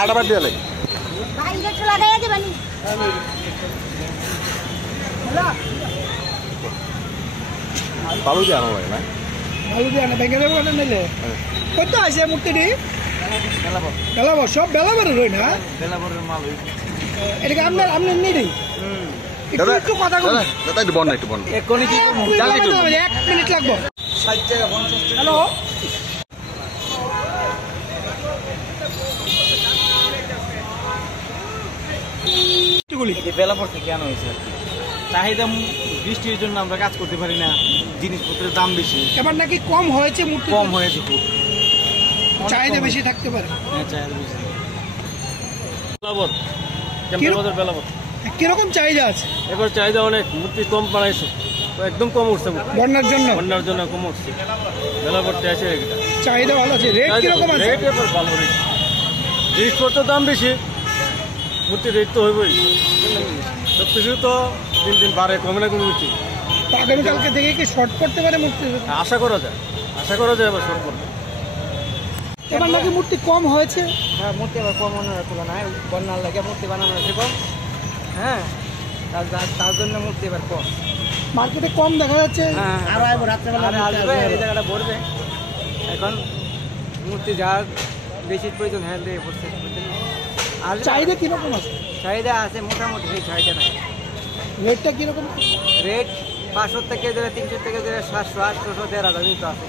আড়া দিয়ে লাগে ভালো দিয়ে আনা লাগে না ভালো দিয়ে আনা ভেঙে দেবো না নিলে কত আছে মূর্তিটি বেলাবর সব বেলাবরের রই না বেলাবরের মাল এটাকে আপনার আপনি নিয়ে একটু কথা বলুন দাদা একটু বল না একটু বল এক্ষুনি কি 1 মিনিট লাগবে 60 টাকা 50 টাকা হ্যালো বেলাপর থেকে আনা হয়েছে চাহিদা বৃষ্টির জন্য আমরা কাজ করতে পারি না জিনিসপত্রের দাম বেশি এবার নাকি কম হয়েছে মূর্তি কম হয়েছে খুব চাহিদা বেশি থাকতে পারে হ্যাঁ চাহিদা বেশি বেলাপর কেমন বেলাপর কিরকম চাহিদা আছে এবার চাহিদা অনেক মূর্তি কম বাড়াইছে একদম কম উঠছে বন্যার জন্য কম উঠছে বেলাপরতে আছে চাহিদা ভালো আছে রেট কিরকম আছে রেট এবার ভালো রেট জিনিসপত্রের দাম বেশি মূর্তির রেট তো হইবই সব কিছু তো দিন দিন বাড়ে কমে না কোনো মূর্তি আগামীকালকে থেকে কি শর্ট করতে পারে মূর্তি আশা করা যায় এবার শর্ট করতে এবার নাকি মূর্তি কম হয়েছে হ্যাঁ মূর্তি এবার কম মনে তুলনায় বন্যার লাগে মূর্তি বানানো হয়েছে কম হ্যাঁ তার জন্য মূর্তি এবার কম মার্কেটে কম দেখা যাচ্ছে আরো আসবে এই জায়গাটা ভরবে এখন মূর্তি যা বেশি প্রয়োজন হ্যাঁ দিয়ে পড়ছে আর চাহিদা কিরকম আছে চাহিদা আছে মোটামুটি সেই চাহিদা নাই রেটটা কিরকম রেট 500 থেকে 300 থেকে 700 800 1000 আছে